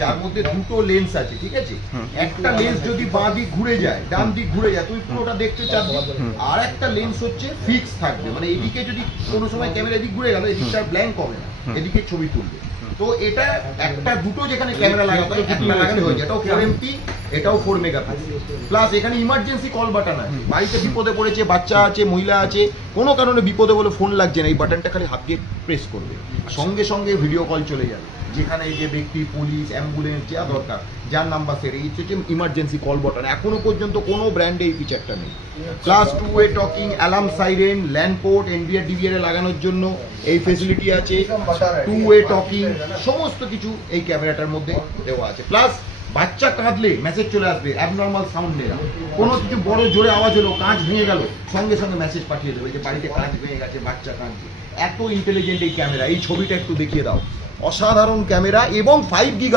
যার মধ্যে দুটো লেন্স আছে, ঠিক আছে? একটা লেন্স যদি বাঁ দিক ঘুরে যায়, ডান দিক ঘুরে যায়, তুমি পুরোটা দেখতে চাচ্ছ। আর একটা লেন্স হচ্ছে ফিক্স থাকবে, মানে এদিকে যদি কোনো সময় ক্যামেরা এদিক ঘুরে গেল, এদিকটা ব্ল্যাঙ্ক হবে না, এদিকে ছবি তুলবে। তো এটা একটা দুটো যেখানে ক্যামেরা লাগাতে হয়, একটা লাগানো হয়ে যায়। এটাও 4MP, এটাও 4 মেগাপিক্সেল। প্লাস এখানে ইমার্জেন্সি কল বাটন আছে, বাড়িতে বিপদে পড়েছে, বাচ্চা আছে, মহিলা আছে, কোনো কারণে বিপদে বলে ফোন লাগছে না, এই বাটনটা খালি হাত দিয়ে প্রেস করবে, সঙ্গে সঙ্গে ভিডিও কল চলে যাবে। যেখানে এই যে ব্যক্তি, পুলিশ, অ্যাম্বুলেন্স যা দরকার, যার নাম্বার সেট, এই হচ্ছে ইমার্জেন্সি কল বাটন। এখনো পর্যন্ত কোনো ব্র্যান্ডে এই ফিচারটা নেই। প্লাস 2-ওয়ে talking, alarm siren, LAN port, NVR DVR লাগানোর জন্য এই ফেসিলিটি আছে। 2-ওয়ে টকিং সমস্ত কিছু এই ক্যামেরাটার মধ্যে দেওয়া আছে। প্লাস বাচ্চা কাঁদলে মেসেজ চলে আসবে, অ্যাবনর্মাল সাউন্ড নেই, কোনো কিছু বড় জোরে আওয়াজ হলো, কাঁচ ভেঙে গেল, সঙ্গে সঙ্গে মেসেজ পাঠিয়ে দেবে যে বাড়িতে কাঁচ ভেঙে গেছে, বাচ্চা কাঁদছে। এত ইন্টেলিজেন্ট এই ক্যামেরা। এই ছবিটা একটু দেখিয়ে দাও। অসাধারণ ক্যামেরা এবং 5 গিগা